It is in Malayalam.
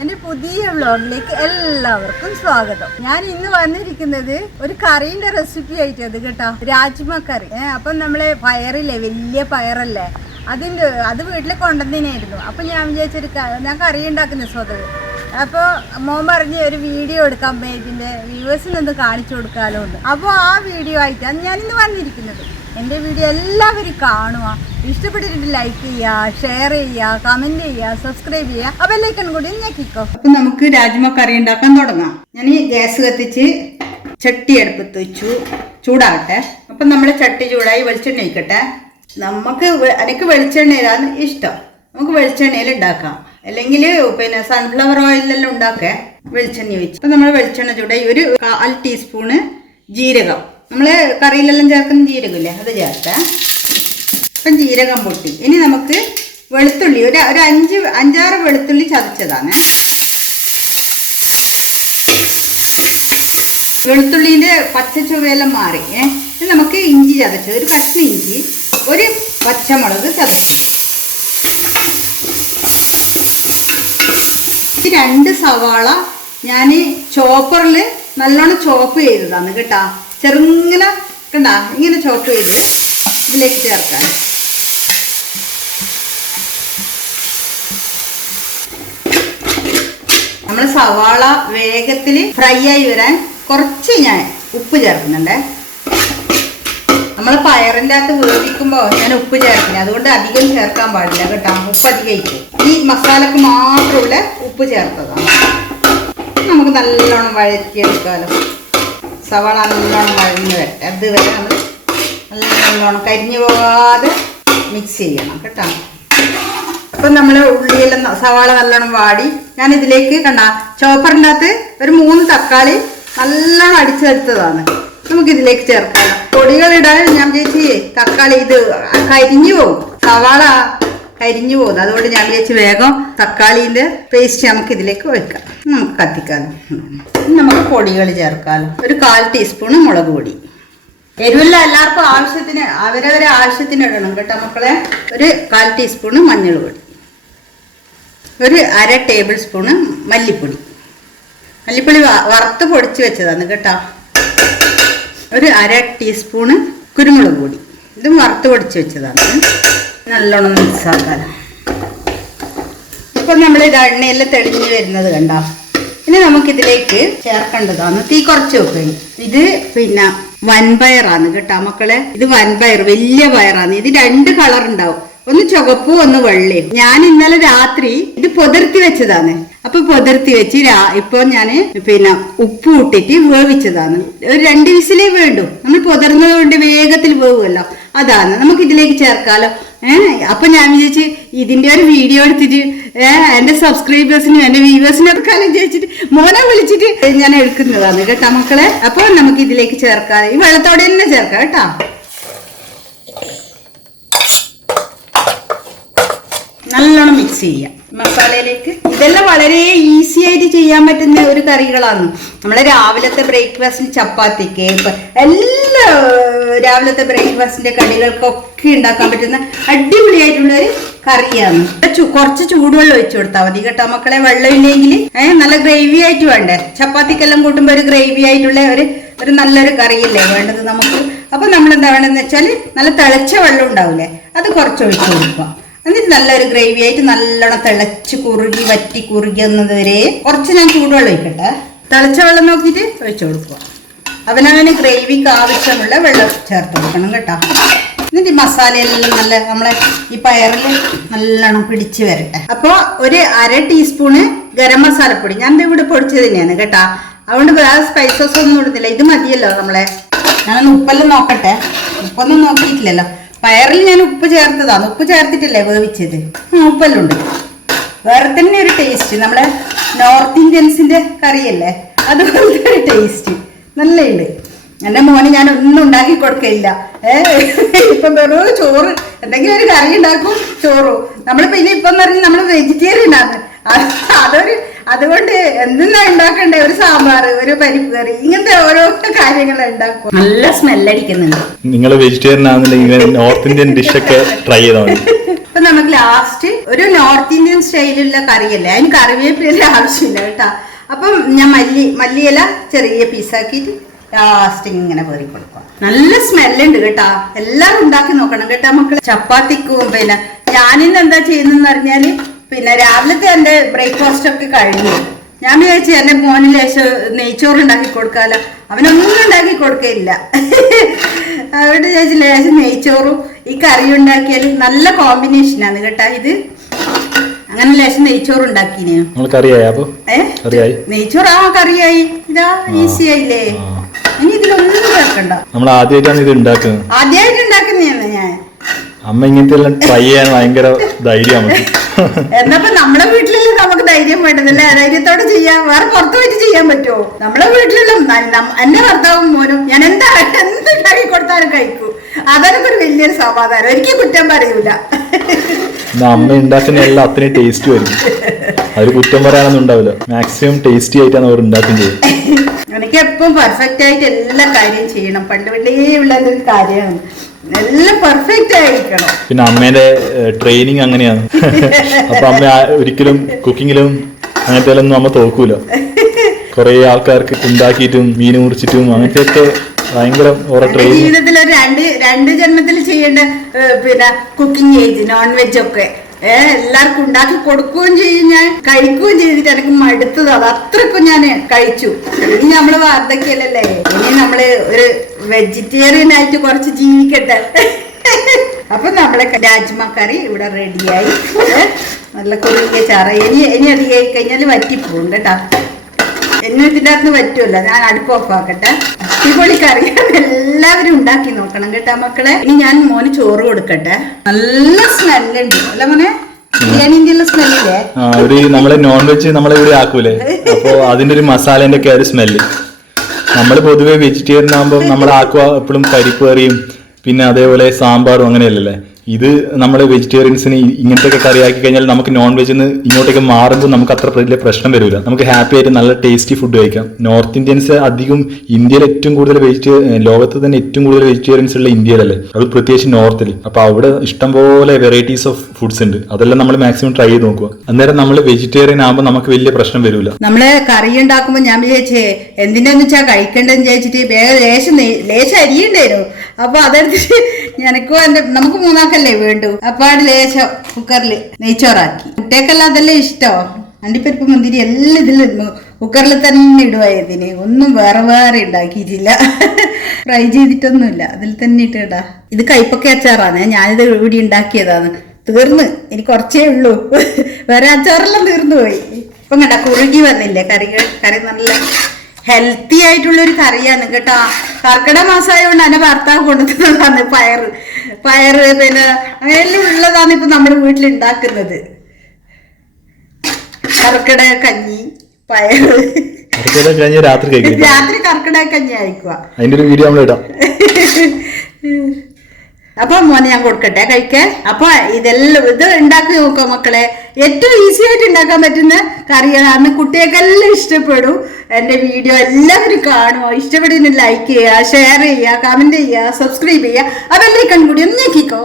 എന്റെ പുതിയ വ്ലോഗിലേക്ക് എല്ലാവർക്കും സ്വാഗതം. ഞാൻ ഇന്ന് വന്നിരിക്കുന്നത് ഒരു കറീന്റെ റെസിപ്പി ആയിട്ട് അത് കേട്ടോ, രാജ്മ കറി. അപ്പം നമ്മളെ പയറില്ലേ, വലിയ പയറല്ലേ, അത് വീട്ടിൽ കൊണ്ടുവന്നതിനായിരുന്നു. അപ്പം ഞാൻ വിചാരിച്ചൊരു ഞാൻ കറി ഉണ്ടാക്കുന്ന സ്വതവേ. അപ്പോൾ മോൻ പറഞ്ഞ് ഒരു വീഡിയോ എടുക്കാൻ ഇതിൻ്റെ വ്യൂവേഴ്സിനൊന്ന് കാണിച്ചു കൊടുക്കാമല്ലോ ഉണ്ട്. അപ്പോൾ ആ വീഡിയോ ആയിട്ടാണ് ഞാനിന്ന് വന്നിരിക്കുന്നത്. എൻ്റെ വീഡിയോ എല്ലാവരും കാണുക, ഇഷ്ടപ്പെട്ടിട്ട് ലൈക്ക് ചെയ്യുക, ഷെയർ ചെയ്യുക, കമൻറ്റ് ചെയ്യുക, സബ്സ്ക്രൈബ് ചെയ്യുക, അപ്പോൾ ബെല്ലൈക്കൺ കൂടി ഞെക്കിക്കോ. അപ്പം നമുക്ക് രാജ്മ കറി ഉണ്ടാക്കാൻ തുടങ്ങാം. ഞാൻ ഈ ഗ്യാസ് കത്തിച്ച് ചട്ടി അടുപ്പത്ത് വെച്ചു, ചൂടാകട്ടെ. അപ്പം നമ്മുടെ ചട്ടി ചൂടായി, വെളിച്ചെണ്ണ ഒഴിക്കട്ടെ. എനിക്ക് വെളിച്ചെണ്ണയിലാണ് ഇഷ്ടം, നമുക്ക് വെളിച്ചെണ്ണയിൽ ഉണ്ടാക്കാം. അല്ലെങ്കിൽ പിന്നെ സൺഫ്ലവർ ഓയിലെല്ലാം ഉണ്ടാക്കേ. വെളിച്ചെണ്ണ ഒഴിച്ചു. അപ്പം നമ്മൾ വെളിച്ചെണ്ണ ചൂടായി, ഒരു 1/4 ടീസ്പൂണ് ജീരകം, നമ്മൾ കറിയിലെല്ലാം ചേർക്കുന്ന ജീരകമില്ലേ, അത് ചേർത്തേ. അപ്പം ജീരകം പൊട്ടി. ഇനി നമുക്ക് വെളുത്തുള്ളി, ഒരു 5-6 വെളുത്തുള്ളി ചതച്ചതാണ്. വെളുത്തുള്ളിൻ്റെ പച്ച ചുവയെല്ലാം മാറി. ഇത് നമുക്ക് ഇഞ്ചി ചതച്ചത്, ഒരു കഷ്ണം ഇഞ്ചി, ഒരു പച്ചമുളക് ചതച്ചത്, 2 സവാള ഞാൻ ചോപ്പറിൽ നല്ലോണം ചോപ്പ് ചെയ്തതാണ് കേട്ടോ. ചെറുങ്ങനെ കണ്ടാ, ഇങ്ങനെ ചോപ്പ് ചെയ്ത് ഇതിലേക്ക് ചേർക്കാൻ. നമ്മൾ സവാള വേഗത്തിൽ ഫ്രൈ ആയി വരാൻ കുറച്ച് ഞാൻ ഉപ്പ് ചേർക്കുന്നുണ്ട്. നമ്മൾ പയറിൻ്റെ അകത്ത് വേവിക്കുമ്പോൾ ഞാൻ ഉപ്പ് ചേർക്കുന്നത്, അതുകൊണ്ട് അധികം ചേർക്കാൻ പാടില്ല കേട്ടോ, ഉപ്പ് അധികമായിട്ട്. ഈ മസാലക്ക് മാത്രമുള്ള ഉപ്പ് ചേർത്തതാണ്. നമുക്ക് നല്ലോണം വഴറ്റിയെടുക്കാമല്ലോ. സവാള നല്ലോണം വഴഞ്ഞ് വരട്ടെ, അതുവരെ നമ്മൾ നല്ലോണം കരിഞ്ഞു പോകാതെ മിക്സ് ചെയ്യണം കേട്ടോ. അപ്പം നമ്മൾ ഉള്ളിയെല്ലാം സവാള നല്ലോണം വാടി, ഞാൻ ഇതിലേക്ക് കണ്ട ചോപ്പറിൻ്റെ അകത്ത് ഒരു 3 തക്കാളി നല്ലോണം അടിച്ചെടുത്തതാണ്, നമുക്കിതിലേക്ക് ചേർക്കാം. പൊടികളിടാൻ ഞാൻ വിചാരിച്ച് തക്കാളി ഇത് കരിഞ്ഞു പോകും, സവാള കരിഞ്ഞു പോകുന്നു, അതുകൊണ്ട് ഞാൻ വിചാരിച്ച് വേഗം തക്കാളീൻ്റെ പേസ്റ്റ് നമുക്ക് ഇതിലേക്ക് ഒഴിക്കാം. നമുക്ക് കത്തിക്കാമല്ലോ. നമുക്ക് പൊടികൾ ചേർക്കാമല്ലോ. ഒരു 1/4 ടീസ്പൂണ് മുളക് പൊടി. എരിവെല്ലാം എല്ലാവർക്കും ആവശ്യത്തിന്, അവരവരെ ആവശ്യത്തിന് ഇടണം കേട്ടോ മക്കളെ. ഒരു 1/4 ടീസ്പൂണ് മഞ്ഞൾപ്പൊടി, ഒരു 1/2 ടേബിൾ സ്പൂണ് മല്ലിപ്പൊടി. മല്ലിപ്പൊടി വറുത്ത് പൊടിച്ച് വെച്ചതാണ് കേട്ടോ. ഒരു 1/2 ടീസ്പൂണ് കുരുമുളക് പൊടി, ഇതും വറുത്ത് പൊടിച്ച് വെച്ചതാണ്. നല്ലോണം മിക്സ് ആക്കാലോ. ഇപ്പം നമ്മൾ ഇത് എണ്ണയെല്ലാം തെളിഞ്ഞ് വരുന്നത് കണ്ടോ. ഇനി നമുക്കിതിലേക്ക് ചേർക്കേണ്ടതാണ്. തീ കുറച്ച് വെക്കും. ഇത് പിന്നെ വൻപയറാണ് കേട്ടോ മക്കളെ. ഇത് വൻപയർ, വലിയ പയറാണ്. ഇത് 2 കളർ ഉണ്ടാവും, ഒന്ന് ചുവപ്പും ഒന്ന് വെള്ളയും. ഞാൻ ഇന്നലെ രാത്രി ഇത് പൊതിർത്തി വെച്ചതാണ്. അപ്പൊ പൊതിർത്തി വെച്ച് ഇപ്പൊ ഞാൻ പിന്നെ ഉപ്പ് ഇട്ടിട്ട് വേവിച്ചതാണ്. ഒരു 2 വിസിലേ വേണ്ടു. നമ്മൾ പൊതിർന്നത് കൊണ്ട് വേഗത്തിൽ വേവുമല്ലോ, അതാണ്. നമുക്ക് ഇതിലേക്ക് ചേർക്കാലോ. അപ്പൊ ഞാൻ വിചാരിച്ച് ഇതിന്റെ ഒരു വീഡിയോ എടുത്തിട്ട് എന്റെ സബ്സ്ക്രൈബേഴ്സിനും എന്റെ വ്യൂവേഴ്സിനും എടുക്കാനും ചോദിച്ചിട്ട് മോനെ വിളിച്ചിട്ട് ഞാൻ എടുക്കുന്നതാണ് കേട്ടോ മക്കളെ. അപ്പൊ നമുക്ക് ഇതിലേക്ക് ചേർക്കാം. ഈ വെള്ളത്തോടെ തന്നെ ചേർക്കാം കേട്ടോ. നല്ലോണം മിക്സ് ചെയ്യാം മസാലയിലേക്ക്. ഇതെല്ലാം വളരെ ഈസി ആയിട്ട് ചെയ്യാൻ പറ്റുന്ന ഒരു കറികളാണ്. നമ്മളെ രാവിലത്തെ ബ്രേക്ക്ഫാസ്റ്റിന്, ചപ്പാത്തിക്ക്, എല്ലാ രാവിലത്തെ ബ്രേക്ക്ഫാസ്റ്റിന്റെ കടികൾക്കൊക്കെ ഉണ്ടാക്കാൻ പറ്റുന്ന അടിപൊളിയായിട്ടുള്ളൊരു കറിയാണ്. കുറച്ച് ചൂടുവെള്ളം ഒഴിച്ചു കൊടുത്താൽ മതി കേട്ടോ മക്കളെ. വെള്ളം ഇല്ലെങ്കിൽ നല്ല ഗ്രേവി ആയിട്ട് വേണ്ടേ, ചപ്പാത്തിക്കെല്ലാം കൂട്ടുമ്പോൾ ഒരു ഗ്രേവി ആയിട്ടുള്ള ഒരു നല്ലൊരു കറിയല്ലേ വേണ്ടത് നമുക്ക്. അപ്പൊ നമ്മൾ എന്താ വേണമെന്ന് വെച്ചാൽ നല്ല തിളച്ച വെള്ളം ഉണ്ടാവില്ലേ, അത് കുറച്ച് ഒഴിച്ചു കൊടുക്കുക. എന്നിട്ട് നല്ലൊരു ഗ്രേവി ആയിട്ട് നല്ലോണം തിളച്ച് കുറുകി വറ്റി കുറുകിയുന്നത് വരെ കുറച്ച് ഞാൻ ചൂടുവെള്ളം ഒഴിക്കട്ടെ. തിളച്ച വെള്ളം നോക്കിയിട്ട് ഒഴിച്ചു കൊടുക്കുക. അവനവന് ഗ്രേവിക്ക് ആവശ്യമുള്ള വെള്ളം ചേർത്ത് കൊടുക്കണം കേട്ടോ. എന്നിട്ട് ഈ മസാലയെല്ലാം നല്ല നമ്മളെ ഈ പയറിൽ നല്ലോണം പിടിച്ച് വരട്ടെ. അപ്പോൾ ഒരു 1/2 ടീസ്പൂണ് ഗരം മസാലപ്പൊടി, ഞാൻ ഇവിടെ പൊടിച്ചത് തന്നെയാണ് കേട്ടോ. അതുകൊണ്ട് വേറെ സ്പൈസസ് ഒന്നും ഇടുന്നില്ല, ഇത് മതിയല്ലോ നമ്മളെ. ഞാനൊന്ന് ഉപ്പെല്ലാം നോക്കട്ടെ, ഉപ്പൊന്നും നോക്കിയിട്ടില്ലല്ലോ. പയറിൽ ഞാൻ ഉപ്പ് ചേർത്തതാണ്, ഉപ്പ് ചേർത്തിട്ടല്ലേ വേവിച്ചത്, ഉപ്പെല്ലാം ഉണ്ട്. വേറെ തന്നെ ഒരു ടേസ്റ്റ്, നമ്മളെ നോർത്ത് ഇന്ത്യൻസിന്റെ കറിയല്ലേ, അതുപോലത്തെ ഒരു ടേസ്റ്റ് നല്ല ഉണ്ട്. എൻ്റെ മോന് ഞാൻ ഒന്നും ഉണ്ടാക്കി കൊടുക്കില്ല. ഇപ്പം വെറും ചോറ്, എന്തെങ്കിലും ഒരു കറി ഉണ്ടാക്കും, ചോറും. നമ്മളിപ്പോൾ ഇപ്പം എന്ന് പറഞ്ഞാൽ നമ്മൾ വെജിറ്റേറിയൻ ആണ്. അതുകൊണ്ട് എന്തെന്നാ ഉണ്ടാക്കണ്ടേ, ഒരു സാമ്പാർ, ഒരു പരിപ്പ് കറി, ഇങ്ങനത്തെ ഓരോ കാര്യങ്ങൾ ഉണ്ടാക്കും. നല്ല സ്മെല്ലടിക്കുന്നുണ്ട്. നിങ്ങൾ വെജിറ്റേറിയൻ ആണെന്നുണ്ടെങ്കിൽ നോർത്ത് ഇന്ത്യൻ ഡിഷൊക്കെ ട്രൈ ചെയ്താൽ മതി. അപ്പൊ നമുക്ക് ലാസ്റ്റ് ഒരു നോർത്ത് ഇന്ത്യൻ സ്റ്റൈലിലുള്ള കറിയല്ലേ, അതിന് കറിവേപ്പില ആവശ്യമില്ല കേട്ടാ. അപ്പം ഞാൻ മല്ലിയില ചെറിയ പീസാക്കിയിട്ട് ലാസ്റ്റ് ഇങ്ങനെ പേറി കൊടുക്കുക. നല്ല സ്മെല്ലുണ്ട് കേട്ടാ. എല്ലാരും ഉണ്ടാക്കി നോക്കണം കേട്ടാ മക്കള്. ചപ്പാത്തിക്കും പിന്നെ ഞാനിന്ന് എന്താ ചെയ്യുന്നെന്ന് പറഞ്ഞാല് പിന്നെ രാവിലത്തെ എന്റെ ബ്രേക്ക്ഫാസ്റ്റ് ഒക്കെ കഴിഞ്ഞു. ഞാൻ വിചാരിച്ചു എന്റെ മോന് ലേശം നെയ്ച്ചോറ് ഉണ്ടാക്കി കൊടുക്കാലോ. അവനൊന്നും ഉണ്ടാക്കി കൊടുക്കയില്ല. അവിടെ വിചാരിച്ചു ലേശം നെയ്ച്ചോറും ഈ കറി ഉണ്ടാക്കിയാലും നല്ല കോമ്പിനേഷനാണ് കേട്ടാ ഇത്. അങ്ങനെ ലേശം നെയ്ച്ചോറ് ഉണ്ടാക്കിന്. നെയ്ച്ചോറ് കറിയായി. ഇതാ ഈസി ആയില്ലേ. ഇനി ഇതിലൊന്നും ചേർക്കണ്ട. നമ്മൾ ആദ്യമായിട്ടാണ് ഇത് ഉണ്ടാക്കുന്നത്. ആദ്യമായിട്ട് ഉണ്ടാക്കുന്നതാണ് ഞാൻ. അമ്മ ഇങ്ങനത്തെ എല്ലാം ട്രൈ ചെയ്യാൻ ഭയങ്കര ധൈര്യമാണ്. എന്നപ്പോ നമ്മളെ വീട്ടിലല്ലേ നമുക്ക് ധൈര്യം വേണ്ടതല്ലേ, ധൈര്യത്തോടെ ചെയ്യാം. വേറെ പുറത്തു പോയിട്ട് ചെയ്യാൻ പറ്റുമോ? നമ്മളെ വീട്ടിലുള്ള എന്റെ ഭർത്താവും മോനും ഞാൻ എന്തുണ്ടാക്കി കൊടുത്താലും കഴിക്കൂ. അതൊക്കെ ഒരു വലിയൊരു സമാധാനം. ഒരിക്കലും കുറ്റം പറയൂല. അമ്മ ഉണ്ടാക്കുന്ന എല്ലാം അത്രയും ടേസ്റ്റ് വരും. അത് കുറ്റം പറയാനൊന്നും ഉണ്ടാവില്ല. മാക്സിമം ടേസ്റ്റി ആയിട്ടാണ് അവർ ഉണ്ടാക്കുന്നത്. എനിക്ക് എപ്പം പെർഫെക്റ്റ് ആയിട്ട് എല്ലാ കാര്യം ചെയ്യണം. പണ്ട് പണ്ടേ ഉള്ള ഒരു കാര്യമാണ്. എല്ലാം പെർഫെക്റ്റ് ആയിരിക്കണം. പിന്നെ അമ്മേന്റെ ട്രെയിനിങ് അങ്ങനെയാണ്. അപ്പൊ അമ്മ ഒരിക്കലും കുക്കിങ്ങിലും അങ്ങനത്തെ ഒന്നും അമ്മ തോക്കൂല. കുറെ ആൾക്കാർക്ക് ഉണ്ടാക്കിയിട്ടും മീൻ മുറിച്ചിട്ടും അങ്ങനത്തെ ഭയങ്കര ജീവിതത്തിൽ ഒരു രണ്ട് ജന്മത്തിൽ ചെയ്യേണ്ട പിന്നെ കുക്കിംഗ് ഏജ് നോൺ വെജ് ഒക്കെ എല്ലാവർക്കും ഉണ്ടാക്കി കൊടുക്കുകയും ചെയ്യും. ഞാൻ കഴിക്കുകയും ചെയ്തിട്ട് എനിക്ക് മടുത്തത്. അത് അത്രക്കും ഞാൻ കഴിച്ചു. ഇനി നമ്മള് വാർദ്ധക്യല്ലേ, ഇനി നമ്മള് ഒരു വെജിറ്റേറിയൻ ആയിട്ട് കുറച്ച് ജീവിക്കട്ടെ. അപ്പൊ നമ്മളെ രാജ്മ കറി ഇവിടെ റെഡിയായി. നല്ല കുറുകിയ ചാറ. ഇനി അധികമായി കഴിഞ്ഞാൽ വറ്റിപ്പോവും കേട്ടാ. എന്നെ ഇതിൻ്റെ അകത്ത് പറ്റുമല്ലോ. ഞാൻ അടുപ്പ് ഓഫ് ആക്കട്ടെ. അടിപൊളി കറിയാണ്. എല്ലാവരും ഉണ്ടാക്കി നോക്കണം കേട്ടാ മക്കളെ. ഇനി ഞാൻ മോന് ചോറ് കൊടുക്കട്ടെ. നല്ല സ്മെല്ലുണ്ട് അല്ല മോനെ? ബിരിയാണിന്റെ സ്മെല്ലേ. നമ്മള് നോൺ വെജ് നമ്മളിവിടെ ആക്കൂലേ, അപ്പൊ അതിന്റെ ഒരു മസാലേന്റെ ഒക്കെ ഒരു സ്മെല്ല്. നമ്മള് പൊതുവെ വെജിറ്റേറിയൻ ആകുമ്പോൾ നമ്മൾ ആക്കുക എപ്പോഴും പരിപ്പ് കറിയും പിന്നെ അതേപോലെ സാമ്പാറും അങ്ങനെയല്ലല്ലേ. ഇത് നമ്മൾ വെജിറ്റേറിയൻസിന് ഇങ്ങനത്തെ ഒക്കെ കറിയാക്കി കഴിഞ്ഞാൽ നമുക്ക് നോൺ വെജിന്ന് ഇങ്ങോട്ടേക്ക് മാറുമ്പോൾ നമുക്ക് അത്ര വലിയ പ്രശ്നം വരില്ല. നമുക്ക് ഹാപ്പി ആയിട്ട് നല്ല ടേസ്റ്റി ഫുഡ് കഴിക്കാം. നോർത്ത് ഇന്ത്യൻസ് അധികം ഇന്ത്യയിൽ ഏറ്റവും കൂടുതൽ ലോകത്ത് തന്നെ ഏറ്റവും കൂടുതൽ വെജിറ്റേറിയൻസ് ഉള്ള ഇന്ത്യയിലല്ലേ, അത് പ്രത്യേകിച്ച് നോർത്തിൽ. അപ്പൊ അവിടെ ഇഷ്ടംപോലെ വെറൈറ്റീസ് ഓഫ് ഫുഡ്സ് ഉണ്ട്. അതെല്ലാം നമ്മൾ മാക്സിമം ട്രൈ ചെയ്ത് നോക്കുക. അന്നേരം നമ്മൾ വെജിറ്റേറിയൻ ആകുമ്പോൾ നമുക്ക് വലിയ പ്രശ്നം വരില്ല. നമ്മള് കറി ഉണ്ടാക്കുമ്പോൾ ഞാൻ വിചാരിച്ചേ എന്തിനാന്ന് വെച്ചാൽ കഴിക്കേണ്ടെന്ന് വിചാരിച്ചിട്ട് വേഗം ലേശം അരിയുണ്ടായിരുന്നു. അപ്പൊ അതെടുത്തിട്ട് ഞാനൊക്കെ നമുക്ക് മൂന്നാക്കല്ലേ വേണ്ടു. അപ്പൊ അവിടെ ലേശം കുക്കറിൽ നെയ്ച്ചോറാക്കി. കുട്ടികൾക്കെല്ലാം അതെല്ലാം ഇഷ്ടോ. അണ്ടിപ്പരിപ്പ് മുന്തിരി എല്ലാം ഇതിൽ കുക്കറിൽ തന്നെ ഇടുവായതിന്. ഒന്നും വേറെ ഉണ്ടാക്കിയിട്ടില്ല. ഫ്രൈ ചെയ്തിട്ടൊന്നുമില്ല, അതിൽ തന്നെ ഇട്ടാ. ഇത് കൈപ്പൊക്കെ അച്ചാറാണ്. ഞാനിത് ഇവിടെ ഉണ്ടാക്കിയതാണ്. തീർന്ന് ഇനി കുറച്ചേ ഉള്ളൂ. വേറെ അച്ചാറെല്ലാം തീർന്നു പോയി. ഇപ്പം കേട്ടാ കുറുകി വന്നില്ലേ കറി നല്ല ഹെൽത്തി ആയിട്ടുള്ളൊരു കറിയാണ് കേട്ടോ. കർക്കിടക മാസമായതുകൊണ്ട് എന്നെ ഭർത്താവ് കൊണ്ടുതന്നതാണ് പയറ് പിന്നെ അങ്ങനെയെല്ലാം ഉള്ളതാണ് ഇപ്പൊ നമ്മുടെ വീട്ടിൽ ഉണ്ടാക്കുന്നത്. കർക്കിടക കഞ്ഞി, പയറ്. രാത്രി കർക്കിടക കഞ്ഞി അയക്കുക. അതിന്റെ ഒരു വീഡിയോ നമ്മൾ ഇടാം. അപ്പൊ മോനെ ഞാൻ കൊടുക്കട്ടെ കഴിക്കാൻ. അപ്പൊ ഇതെല്ലാം ഇത് ഉണ്ടാക്കി നോക്കോ മക്കളെ. ഏറ്റവും ഈസി ആയിട്ട് ഉണ്ടാക്കാൻ പറ്റുന്ന കറികളാണ്. കുട്ടികൾക്കെല്ലാം ഇഷ്ടപ്പെടും. എന്റെ വീഡിയോ എല്ലാവരും കാണുമോ? ഇഷ്ടപ്പെടുന്ന ലൈക്ക് ചെയ്യുക, ഷെയർ ചെയ്യുക, കമന്റ് ചെയ്യുക, സബ്സ്ക്രൈബ് ചെയ്യുക. അതെല്ലാം കൂടി ഒന്ന് നോക്കിക്കോ.